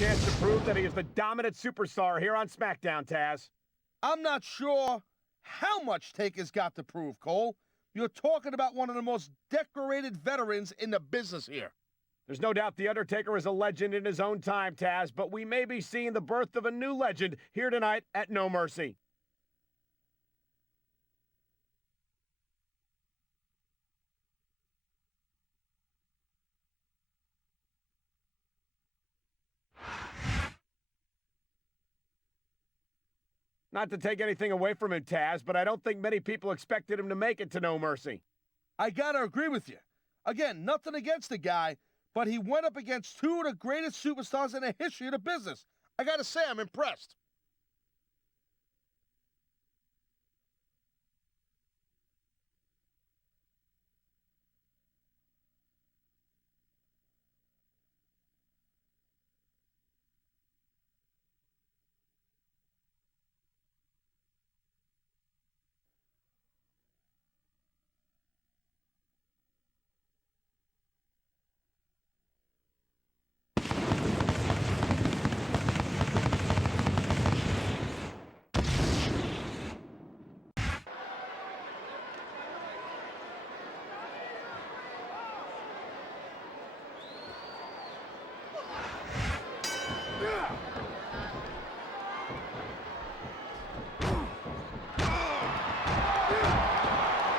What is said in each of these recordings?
chance to prove that he is the dominant superstar here on Smackdown, Taz. I'm not sure how much Taker's got to prove, Cole. You're talking about one of the most decorated veterans in the business here. There's no doubt The Undertaker is a legend in his own time, Taz, but we may be seeing the birth of a new legend here tonight at No Mercy. Not to take anything away from him, Taz, but I don't think many people expected him to make it to No Mercy. I gotta agree with you. Again, nothing against the guy, but he went up against two of the greatest superstars in the history of the business. I gotta say, I'm impressed.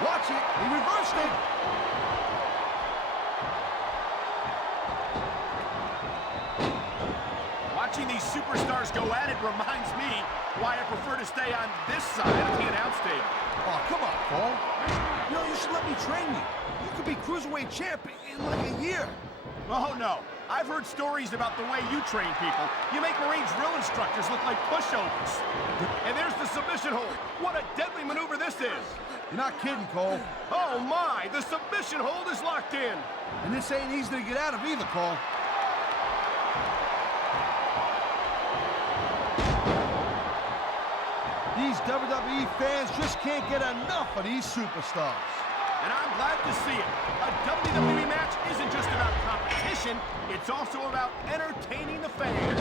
Watch it. He reversed it. Watching these superstars go at it reminds me why I prefer to stay on this side of the announce table. Oh, come on, Cole. You know, you should let me train you. You could be Cruiserweight champ in like a year. Oh, no. I've heard stories about the way you train people. You make Marine drill instructors look like pushovers. And there's the submission hold. What a deadly maneuver this is. You're not kidding, Cole. Oh, my. The submission hold is locked in. And this ain't easy to get out of either, Cole. These WWE fans just can't get enough of these superstars. And I'm glad to see it. A WWE match isn't just about competition, it's also about entertaining the fans.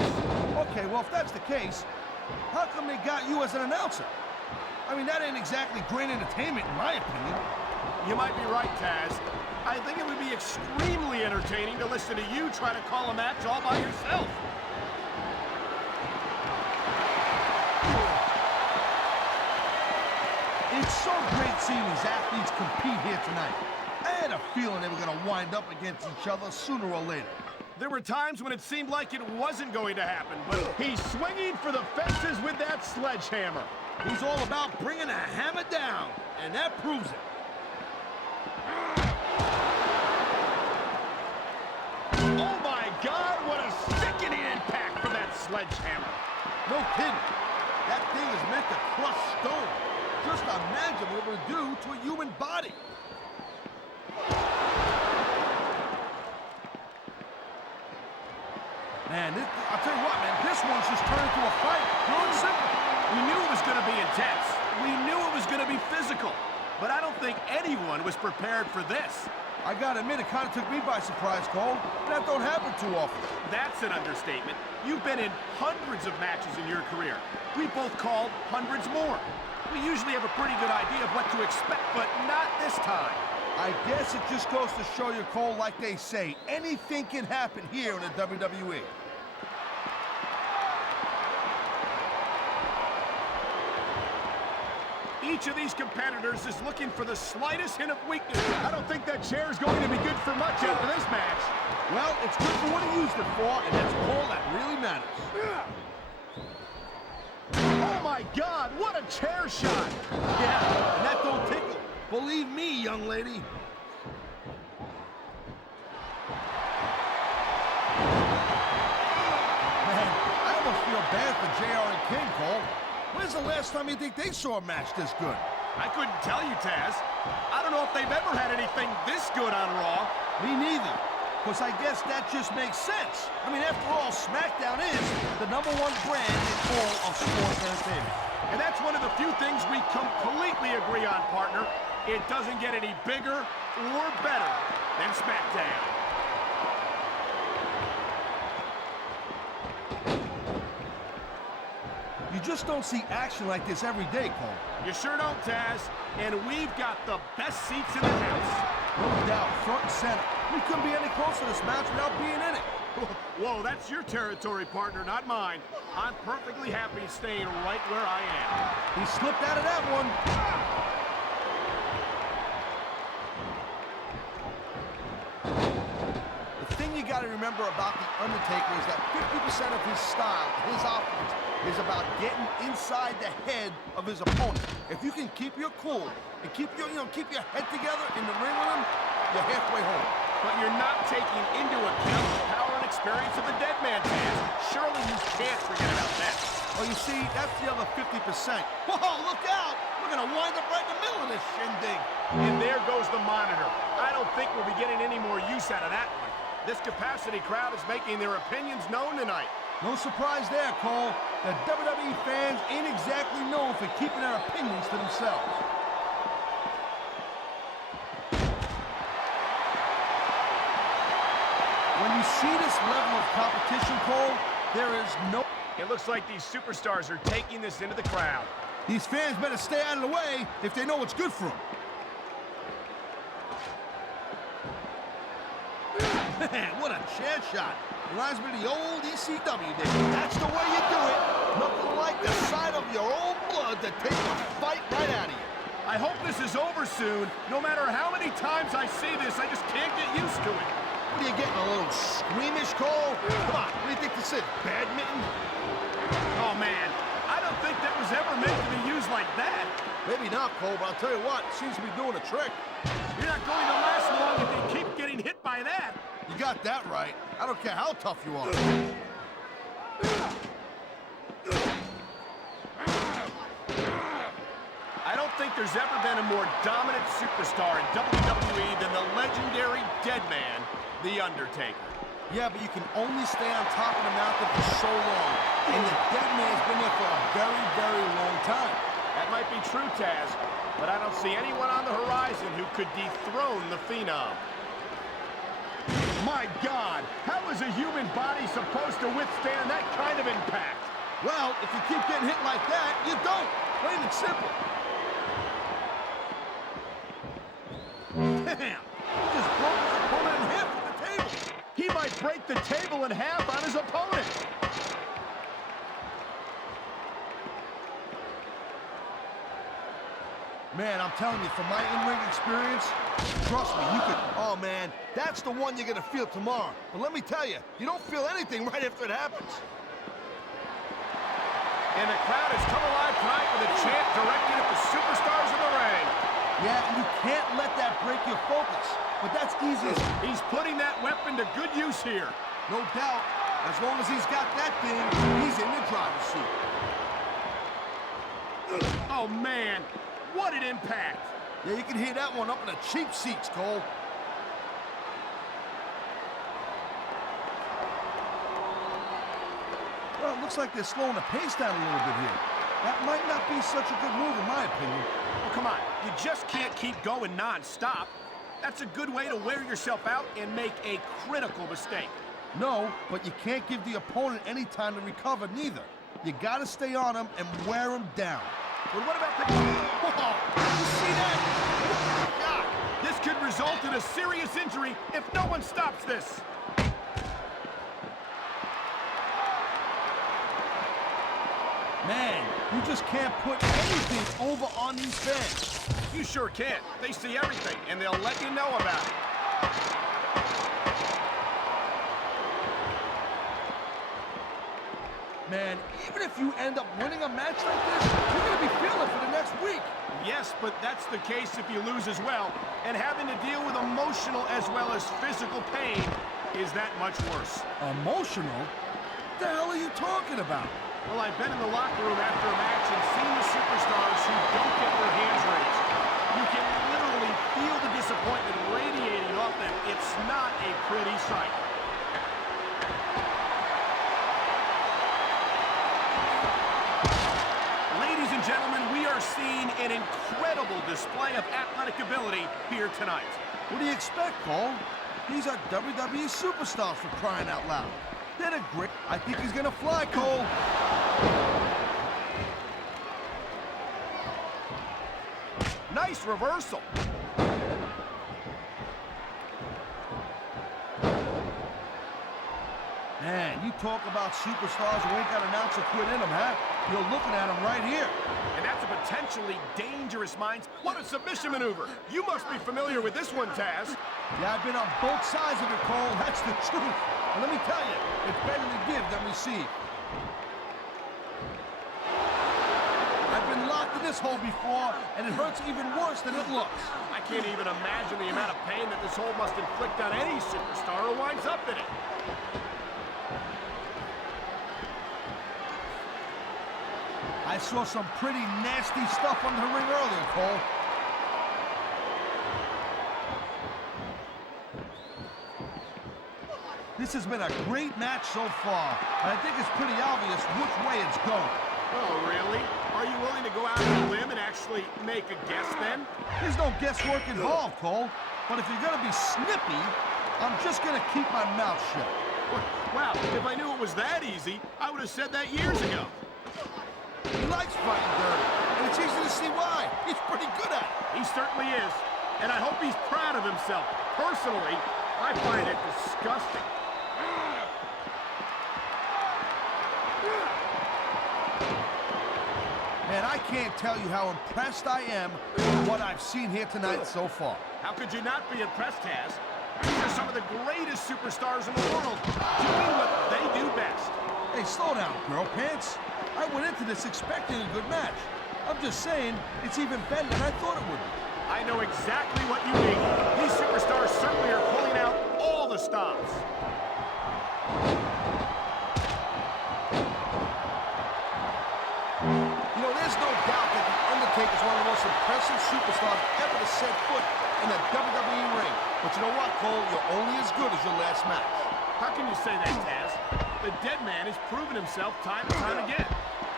Okay, well, if that's the case, how come they got you as an announcer? I mean, that ain't exactly great entertainment, in my opinion. You might be right, Taz. I think it would be extremely entertaining to listen to you try to call a match all by yourself. It's so great seeing these athletes compete here tonight. I had a feeling they were going to wind up against each other sooner or later. There were times when it seemed like it wasn't going to happen, but he's swinging for the fences with that sledgehammer. He's all about bringing the hammer down, and that proves it. Oh my God, what a sickening impact from that sledgehammer. No kidding. That thing is meant to crush stone. Just imagine what it would do to a human body. Man, I'll tell you what, man, this one's just turned into a fight. Pure and simple. We knew it was going to be intense. We knew it was going to be physical. But I don't think anyone was prepared for this. I gotta admit, it kind of took me by surprise, Cole. That don't happen too often. That's an understatement. You've been in hundreds of matches in your career. We both called hundreds more. We usually have a pretty good idea of what to expect, but not this time. I guess it just goes to show you, Cole, like they say, anything can happen here in the WWE. Each of these competitors is looking for the slightest hint of weakness. I don't think that chair is going to be good for much after this match. Well, it's good for what he used it for, and that's all that really matters. Oh my God, what a chair shot! Yeah, and that don't tickle. Believe me, young lady. Man, I almost feel bad for JR and King, Cole. When's the last time you think they saw a match this good? I couldn't tell you, Taz. I don't know if they've ever had anything this good on Raw. Me neither. Because I guess that just makes sense. I mean, after all, Smackdown is the #1 brand in all of sports entertainment. And that's one of the few things we completely agree on, partner. It doesn't get any bigger or better than Smackdown. You just don't see action like this every day, Cole. You sure don't, Taz. And we've got the best seats in the house. No doubt, front and center. We couldn't be any closer to this match without being in it. Whoa, that's your territory, partner, not mine. I'm perfectly happy staying right where I am. He slipped out of that one. The thing you got to remember about The Undertaker is that 50% of his style, his offense, is about getting inside the head of his opponent. If you can keep your cool and keep your head together in the ring with him, you're halfway home. But you're not taking into account the power and experience of the dead man, Taz. Surely you can't forget about that. Oh, you see, that's the other 50%. Whoa, look out! We're gonna wind up right in the middle of this shindig. And there goes the monitor. I don't think we'll be getting any more use out of that one. This capacity crowd is making their opinions known tonight. No surprise there, Cole. The WWE fans ain't exactly known for keeping their opinions to themselves. When you see this level of competition, Cole, there is no... It looks like these superstars are taking this into the crowd. These fans better stay out of the way if they know what's good for them. Man, what a chair shot. Reminds me of the old ECW days. That's the way you do it. Nothing like the sight of your own blood to take the fight right out of you. I hope this is over soon. No matter how many times I see this, I just can't get used to it. What are you getting, a little squeamish, Cole? Come on, what do you think this is, badminton? Oh, man, I don't think that was ever meant to be used like that. Maybe not, Cole, but I'll tell you what, it seems to be doing a trick. You're not going to last long if you keep getting hit by that. You got that right. I don't care how tough you are. I don't think there's ever been a more dominant superstar in WWE than the legendary dead man, The Undertaker. Yeah, but you can only stay on top of the mountain for so long. And the dead man's been there for a very, very long time. That might be true, Taz, but I don't see anyone on the horizon who could dethrone the Phenom. My God, how is a human body supposed to withstand that kind of impact? Well, if you keep getting hit like that, you don't. Plain and simple. Damn! He just broke his opponent in half with the table. He might break the table in half on his opponent. Man, I'm telling you, from my in-ring experience, trust me, you could... Oh, man, that's the one you're going to feel tomorrow. But let me tell you, you don't feel anything right after it happens. And the crowd has come alive tonight with a chant directed at the superstars in the ring. Yeah, and you can't let that break your focus. But that's easy as... He's putting that weapon to good use here. No doubt. As long as he's got that thing, he's in the driver's seat. Oh, man. What an impact. Yeah, you can hear that one up in the cheap seats, Cole. Well, it looks like they're slowing the pace down a little bit here. That might not be such a good move, in my opinion. Well, come on. You just can't keep going non-stop. That's a good way to wear yourself out and make a critical mistake. No, but you can't give the opponent any time to recover, neither. You gotta stay on him and wear him down. But what about the... Whoa! You see that? Shot! This could result in a serious injury if no one stops this. Man, you just can't put anything over on these fans. You sure can't. They see everything, and they'll let you know about it. Man, even if you end up winning a match like this, you're going to be feeling for the next week. Yes, but that's the case if you lose as well. And having to deal with emotional as well as physical pain is that much worse. Emotional? What the hell are you talking about? Well, I've been in the locker room after a match and seen the superstars who don't get their hands raised. You can literally feel the disappointment radiating off them. It's not a pretty sight. Ladies and gentlemen, we are seeing an incredible display of athletic ability here tonight. What do you expect, Cole? These are WWE superstars, for crying out loud. They're great. I think he's gonna fly, Cole. Nice reversal. Man, you talk about superstars who ain't got an ounce of quit in them, huh? You're looking at them right here. And that's a potentially dangerous mind. What a submission maneuver. You must be familiar with this one, Taz. Yeah, I've been on both sides of it, Cole. That's the truth. And let me tell you, it's better to give than receive. I've been locked in this hole before, and it hurts even worse than it looks. I can't even imagine the amount of pain that this hole must inflict on any superstar who winds up in it. I saw some pretty nasty stuff under the ring earlier, Cole. This has been a great match so far, and I think it's pretty obvious which way it's going. Oh, really? Are you willing to go out on a limb and actually make a guess then? There's no guesswork involved, Cole. But if you're going to be snippy, I'm just going to keep my mouth shut. Wow, if I knew it was that easy, I would have said that years ago. He likes fighting dirty, and it's easy to see why. He's pretty good at it. He certainly is, and I hope he's proud of himself. Personally, I find it disgusting. Man, I can't tell you how impressed I am with what I've seen here tonight so far. How could you not be impressed, Taz? These are some of the greatest superstars in the world, doing what they do best. Hey, slow down, girl pants. I went into this expecting a good match. I'm just saying, it's even better than I thought it would be. I know exactly what you mean. These superstars certainly are pulling out all the stops. You know, there's no doubt that The Undertaker is one of the most impressive superstars ever to set foot in a WWE ring. But you know what, Cole? You're only as good as your last match. How can you say that, Taz? The dead man has proven himself time and time again.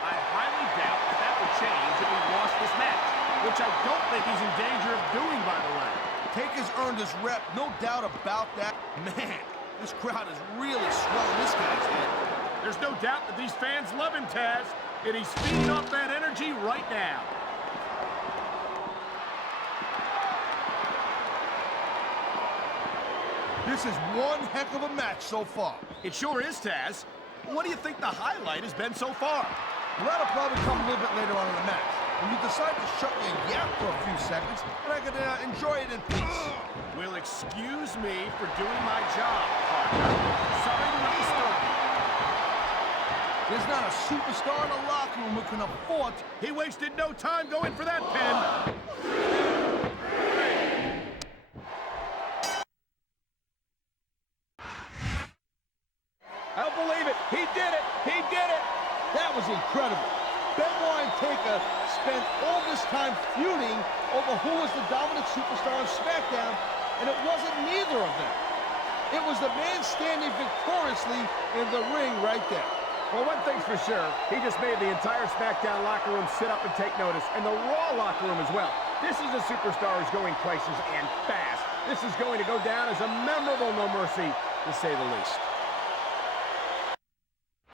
I highly doubt that would change if he lost this match, which I don't think he's in danger of doing, by the way. Taker's earned his rep, no doubt about that. Man, this crowd is really swelling this guy's head. There's no doubt that these fans love him, Taz, and he's feeding off that energy right now. This is one heck of a match so far. It sure is, Taz. What do you think the highlight has been so far? Well, that'll probably come a little bit later on in the match. When you decide to shut your yap for a few seconds, and I can enjoy it in peace. Will excuse me for doing my job, partner. Sorry to disturb you. There's not a superstar in the locker room who can afford to... He wasted no time going for that pin. I don't believe it. He did it. He did it. That was incredible. Benoit and Taker spent all this time feuding over who was the dominant superstar on Smackdown, and it wasn't neither of them. It was the man standing victoriously in the ring right there. Well, one thing's for sure, he just made the entire Smackdown locker room sit up and take notice, and the Raw locker room as well. This is a superstar who's going places and fast. This is going to go down as a memorable No Mercy, to say the least.